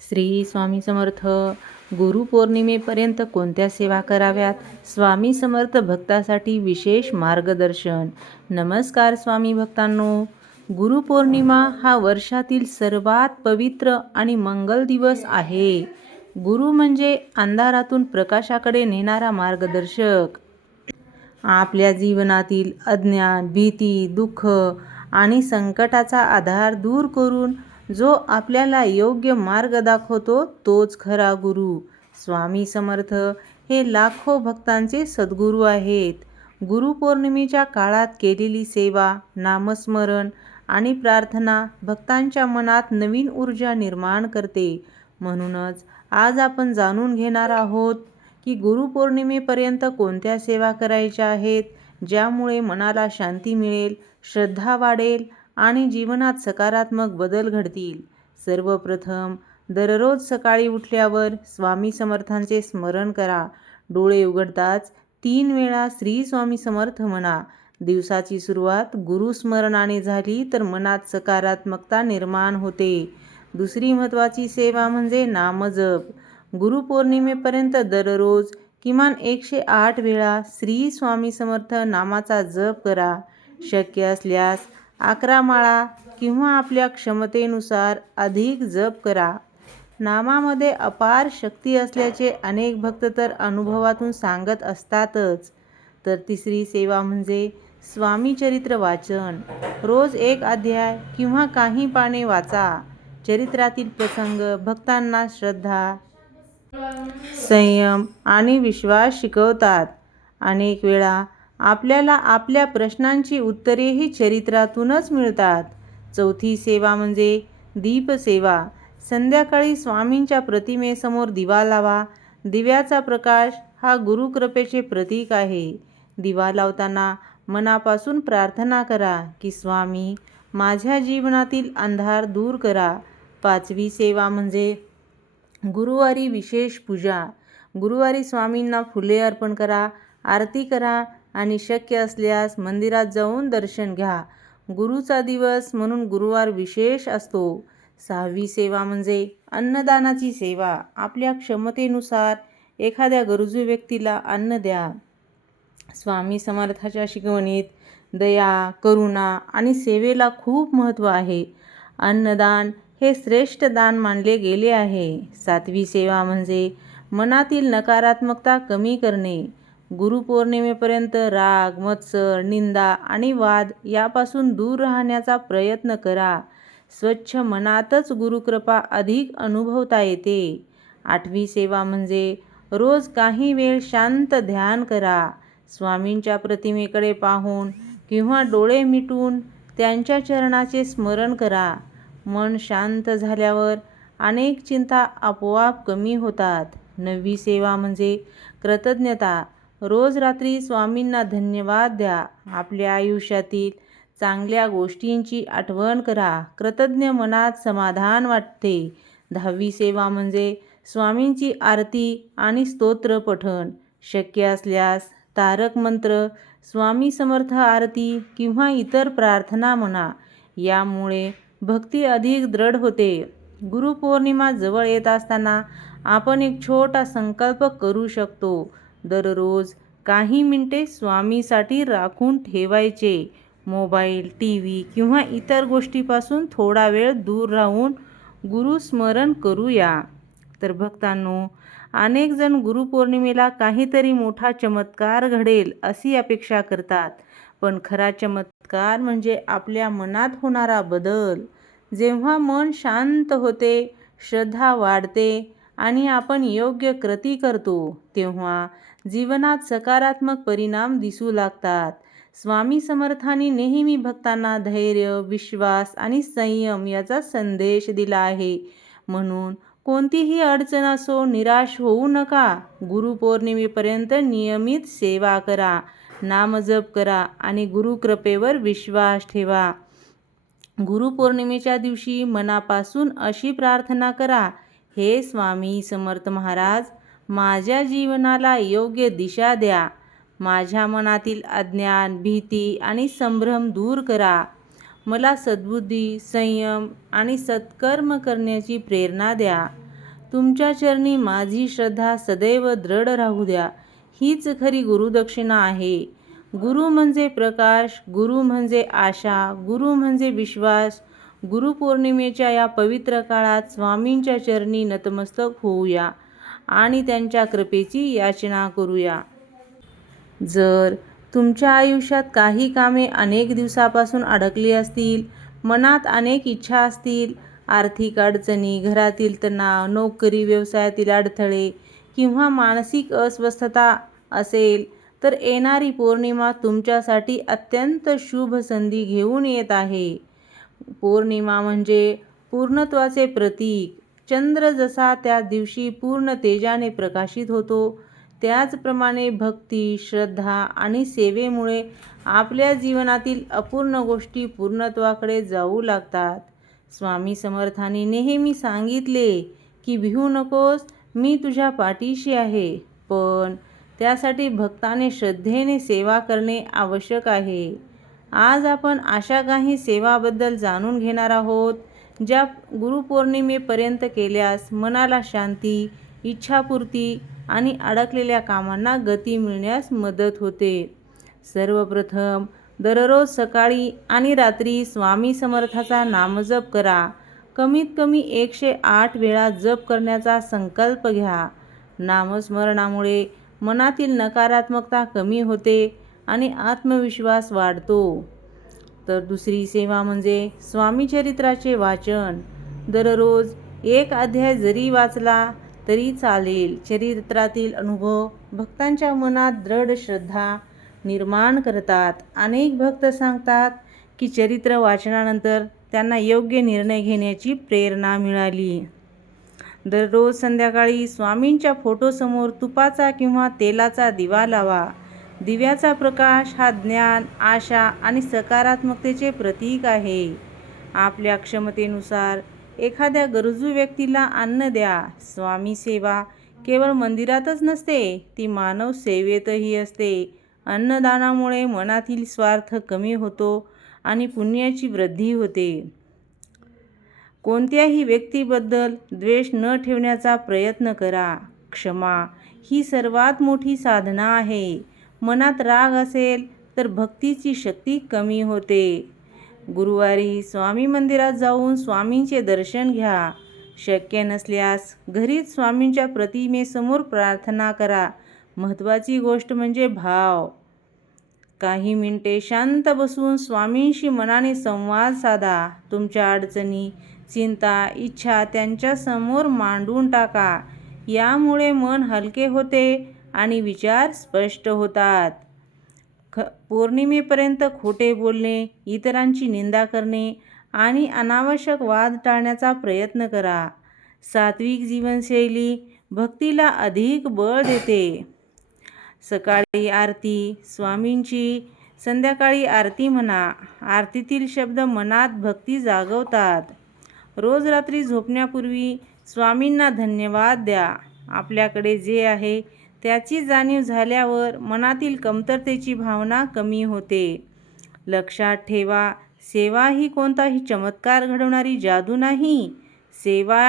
श्री स्वामी समर्थ. गुरुपौर्णिमेपर्यंत कोणत्या सेवा कराव्यात? स्वामी समर्थ भक्तासाठी विशेष मार्गदर्शन. नमस्कार स्वामी भक्तांनो. गुरुपौर्णिमा हा वर्षातील सर्वात पवित्र आणि मंगल दिवस आहे. गुरु म्हणजे अंधारातून प्रकाशाकडे नेणारा मार्गदर्शक. आपल्या जीवनातील अज्ञान, भीती, दुःख आणि संकटाचा आधार दूर करून जो आपल्याला योग्य मार्ग दाखवतो तोच खरा गुरु. स्वामी समर्थ हे लाखो भक्तांचे सद्गुरू आहेत. गुरुपौर्णिमेच्या काळात केलेली सेवा, नामस्मरण आणि प्रार्थना भक्तांच्या मनात नवीन ऊर्जा निर्माण करते. म्हणूनच आज आपण जाणून घेणार आहोत की गुरुपौर्णिमेपर्यंत कोणत्या सेवा करायच्या आहेत, ज्यामुळे मनाला शांती मिळेल, श्रद्धा वाढेल आणि जीवनात सकारात्मक बदल घडतील. सर्वप्रथम दररोज सकाळी उठल्यावर स्वामी समर्थांचे स्मरण करा. डोळे उघडताच 3 वेळा श्री स्वामी समर्थ म्हणा. दिवसाची सुरुवात गुरुस्मरणाने झाली तर मनात सकारात्मकता निर्माण होते. दुसरी महत्त्वाची सेवा म्हणजे नामजप. गुरुपौर्णिमेपर्यंत दररोज किमान 108 वेळा श्री स्वामी समर्थ नामाचा जप करा. शक्य असल्यास 11 माळा किंवा आपल्या क्षमतेनुसार अधिक जप करा. नामामध्ये अपार शक्ती असल्याचे अनेक भक्त तर अनुभवातून सांगत असतातच. तर तिसरी सेवा म्हणजे स्वामी चरित्र वाचन. रोज 1 अध्याय किंवा काही पाने वाचा. चरित्रातील प्रसंग भक्तांना श्रद्धा, संयम आणि विश्वास शिकवतात. अनेक वेळा आपल्याला आपल्या प्रश्नांची उत्तरेही चरित्रातूनच मिळतात. चौथी सेवा म्हणजे दीपसेवा. संध्याकाळी स्वामींच्या प्रतिमेसमोर दिवा लावा. दिव्याचा प्रकाश हा गुरुकृपेचे प्रतीक आहे. दिवा लावताना मनापासून प्रार्थना करा की स्वामी माझ्या जीवनातील अंधार दूर करा. पाचवी सेवा म्हणजे गुरुवारी विशेष पूजा. गुरुवारी स्वामींना फुले अर्पण करा, आरती करा आणि शक्य असल्यास मंदिरात जाऊन दर्शन घ्या. गुरुचा दिवस म्हणून गुरुवार विशेष असतो. सहावी सेवा म्हणजे अन्नदानाची सेवा. आपल्या क्षमतेनुसार एखाद्या गरजू व्यक्तीला अन्न द्या. स्वामी समर्थाच्या शिकवणीत दया, करुणा आणि सेवेला खूप महत्त्व आहे. अन्नदान हे श्रेष्ठ दान मानले गेले आहे. सातवी सेवा म्हणजे मनातील नकारात्मकता कमी करणे. गुरुपौर्णिमेपर्यंत राग, मत्सर, निंदा आणि वाद यापासून दूर राहण्याचा प्रयत्न करा. स्वच्छ मनातच गुरुकृपा अधिक अनुभवता येते. आठवी सेवा म्हणजे रोज काही वेळ शांत ध्यान करा. स्वामींच्या प्रतिमेकडे पाहून किंवा डोळे मिटून त्यांच्या चरणाचे स्मरण करा. मन शांत झाल्यावर अनेक चिंता आपोआप कमी होतात. नववी सेवा म्हणजे कृतज्ञता. रोज रात्री स्वामींना धन्यवाद द्या. आपल्या आयुष्यातील चांगल्या गोष्टींची आठवण करा. कृतज्ञ मनात समाधान वाटते. 10वी सेवा म्हणजे स्वामींची आरती आणि स्तोत्र पठण. शक्य असल्यास तारक मंत्र, स्वामी समर्थ आरती किंवा इतर प्रार्थना म्हणा. यामुळे भक्ती अधिक दृढ होते. गुरुपौर्णिमा जवळ येत असताना आपण एक छोटा संकल्प करू शकतो. दररोज काही मिनिटे स्वामीसाठी राखून ठेवायचे. मोबाईल, टीव्ही किंवा इतर गोष्टीपासून थोडा वेळ दूर राहून गुरुस्मरण करूया. तर भक्तांनो, अनेक जण गुरुपौर्णिमेला काहीतरी मोठा चमत्कार घडेल अशी अपेक्षा करतात. पण खरा चमत्कार म्हणजे आपल्या मनात होणारा बदल. जेव्हा मन शांत होते, श्रद्धा वाढते आणि आपण योग्य कृती करतो, तेव्हा जीवनात सकारात्मक परिणाम दिसू लागतात. स्वामी समर्थांनी नेहमी भक्तांना धैर्य, विश्वास आणि संयम याचा संदेश दिला आहे. म्हणून कोणतीही अडचण असो, निराश होऊ नका. गुरुपौर्णिमेपर्यंत नियमित सेवा करा, नामजप करा आणि गुरुकृपेवर विश्वास ठेवा. गुरुपौर्णिमेच्या दिवशी मनापासून अशी प्रार्थना करा, हे स्वामी समर्थ महाराज, माझ्या जीवनाला योग्य दिशा द्या. माझ्या मनातील अज्ञान, भीती आणि संभ्रम दूर करा. मला सद्बुद्धी, संयम आणि सत्कर्म करण्याची प्रेरणा द्या. तुमच्या चरणी माझी श्रद्धा सदैव दृढ राहू द्या. हीच खरी गुरुदक्षिणा आहे. गुरु म्हणजे प्रकाश, गुरु म्हणजे आशा, गुरु म्हणजे विश्वास. गुरुपौर्णिमेच्या या पवित्र काळात स्वामींच्या चरणी नतमस्तक होऊया आणि त्यांच्या कृपेची याचना करूया. जर तुमच्या आयुष्यात काही कामे अनेक दिवसापासून अडकली असतील, मनात अनेक इच्छा असतील, आर्थिक अडचणी, घरातील तणाव, नोकरी व्यवसायातील अडथळे किंवा मानसिक अस्वस्थता असेल, तर येणारी पौर्णिमा तुमच्यासाठी अत्यंत शुभ संधी घेऊन येत आहे. पौर्णिमा म्हणजे पूर्णत्वाचे प्रतीक. चंद्र जसा त्या दिवशी पूर्ण तेजाने प्रकाशित होतो, त्याचप्रमाणे भक्ती, श्रद्धा आणि सेवेमुळे आपल्या जीवनातील अपूर्ण गोष्टी पूर्णत्वाकडे जाऊ लागतात. स्वामी समर्थांनी नेहमी सांगितले की भिवू नकोस, मी तुझ्या पाठीशी आहे. पण त्यासाठी भक्ताने श्रद्धेने सेवा करणे आवश्यक आहे. आज आपण अशा काही सेवाबद्दल जाणून घेणार आहोत, ज्या गुरुपौर्णिमेपर्यंत केल्यास मनाला शांती, इच्छापूर्ती आणि अडकलेल्या कामांना गती मिळण्यास मदत होते. सर्वप्रथम, दररोज सकाळी आणि रात्री स्वामी समर्थाचा नामजप करा. कमीत कमी 108 वेळा जप करण्याचा संकल्प घ्या. नामस्मरणामुळे मनातील नकारात्मकता कमी होते आणि आत्मविश्वास वाढतो. तर दुसरी सेवा म्हणजे स्वामी चरित्राचे वाचन. दररोज एक अध्याय जरी वाचला तरी चालेल. चरित्रातील अनुभव भक्तांच्या मनात दृढ श्रद्धा निर्माण करतात. अनेक भक्त सांगतात की चरित्र वाचनानंतर त्यांना योग्य निर्णय घेण्याची प्रेरणा मिळाली. दररोज संध्याकाळी स्वामींच्या फोटोसमोर तुपाचा किंवा तेलाचा दिवा लावा. दिव्याचा प्रकाश हा ज्ञान, आशा आणि सकारात्मकतेचे प्रतीक आहे. आपल्या क्षमतेनुसार एखाद्या गरजू व्यक्तीला अन्न द्या. स्वामी सेवा केवळ मंदिरातच नसते, ती मानव सेवेतही असते. अन्नदानामुळे मनातील स्वार्थ कमी होतो आणि पुण्याची वृद्धी होते. कोणत्याही व्यक्तीबद्दल द्वेष न ठेवण्याचा प्रयत्न करा. क्षमा ही सर्वात मोठी साधना आहे. मनात राग असेल तर भक्तीची शक्ती कमी होते. गुरुवारी स्वामी मंदिरात जाऊन स्वामींचे दर्शन घ्या. शक्य नसल्यास घरीच स्वामींच्या प्रतिमेसमोर प्रार्थना करा. महत्त्वाची गोष्ट म्हणजे भाव. काही मिनिटे शांत बसून स्वामींशी मनाने संवाद साधा. तुमच्या अडचणी, चिंता, इच्छा त्यांच्यासमोर मांडून टाका. यामुळे मन हलके होते आणि विचार स्पष्ट होतात. पौर्णिमेपर्यंत खोटे बोलणे, इतरांची निंदा करणे आणि अनावश्यक वाद टाळण्याचा प्रयत्न करा. सात्विक जीवनशैली भक्तीला अधिक बळ देते. सकाळी आरती स्वामींची, संध्याकाळी आरती म्हणा. आरतीतील शब्द मनात भक्ती जागवतात. रोज रात्री झोपण्यापूर्वी स्वामींना धन्यवाद द्या. आपल्याकडे जे आहे त्याची जाणीव झाल्यावर मनातील कमतरतेची भावना कमी होते. लक्षात ठेवा, सेवा ही कोणताही चमत्कार घडवणारी जादू नाही. सेवा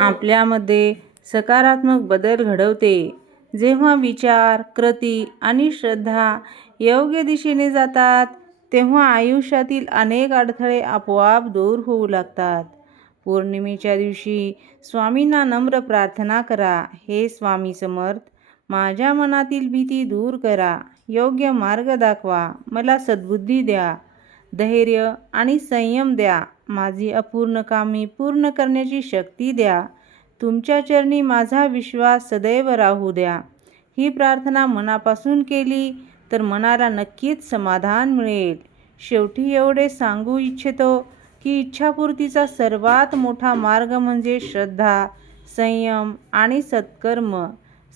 आपल्यामध्ये सकारात्मक बदल घडवते. जेव्हा विचार, कृती आणि श्रद्धा योग्य दिशेने जातात, तेव्हा आयुष्यातील अनेक अडथळे आपोआप दूर होऊ लागतात. पौर्णिमेच्या दिवशी स्वामींना नम्र प्रार्थना करा. हे स्वामी समर्थ, माझ्या मनातील भीती दूर करा. योग्य मार्ग दाखवा. मला सद्बुद्धी द्या. धैर्य आणि संयम द्या. माझी अपूर्ण कामे पूर्ण करण्याची शक्ती द्या. तुमच्या चरणी माझा विश्वास सदैव राहू द्या. ही प्रार्थना मनापासून केली तर मनाला नक्कीच समाधान मिळेल. शेवटी एवढे सांगू इच्छितो की इच्छापूर्तीचा सर्वात मोठा मार्ग म्हणजे श्रद्धा, संयम आणि सत्कर्म.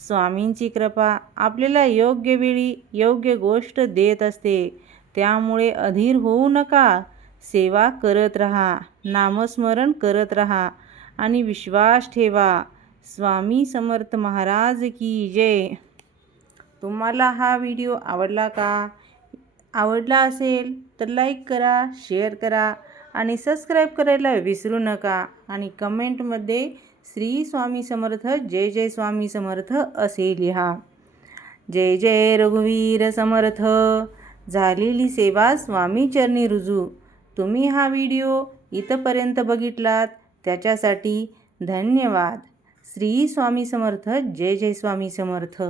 स्वामींची कृपा आपल्याला योग्य वेळी योग्य गोष्ट देत असते. त्यामुळे अधीर होऊ नका. सेवा करत राहा, नामस्मरण करत राहा आणि विश्वास ठेवा. स्वामी समर्थ महाराज की जय. तुम्हाला हा व्हिडिओ आवडला का? आवडला असेल तर लाईक करा, शेअर करा आणि सबस्क्राईब करायला विसरू नका. आणि कमेंटमध्ये श्री स्वामी समर्थ, जय जय स्वामी समर्थ असे लिहा. जय जय रघुवीर समर्थ. झालेली सेवा स्वामी चरणी रुजू. तुम्ही हा व्हिडिओ इथपर्यंत बघितलात त्याच्यासाठी धन्यवाद. श्री स्वामी समर्थ, जय जय स्वामी समर्थ.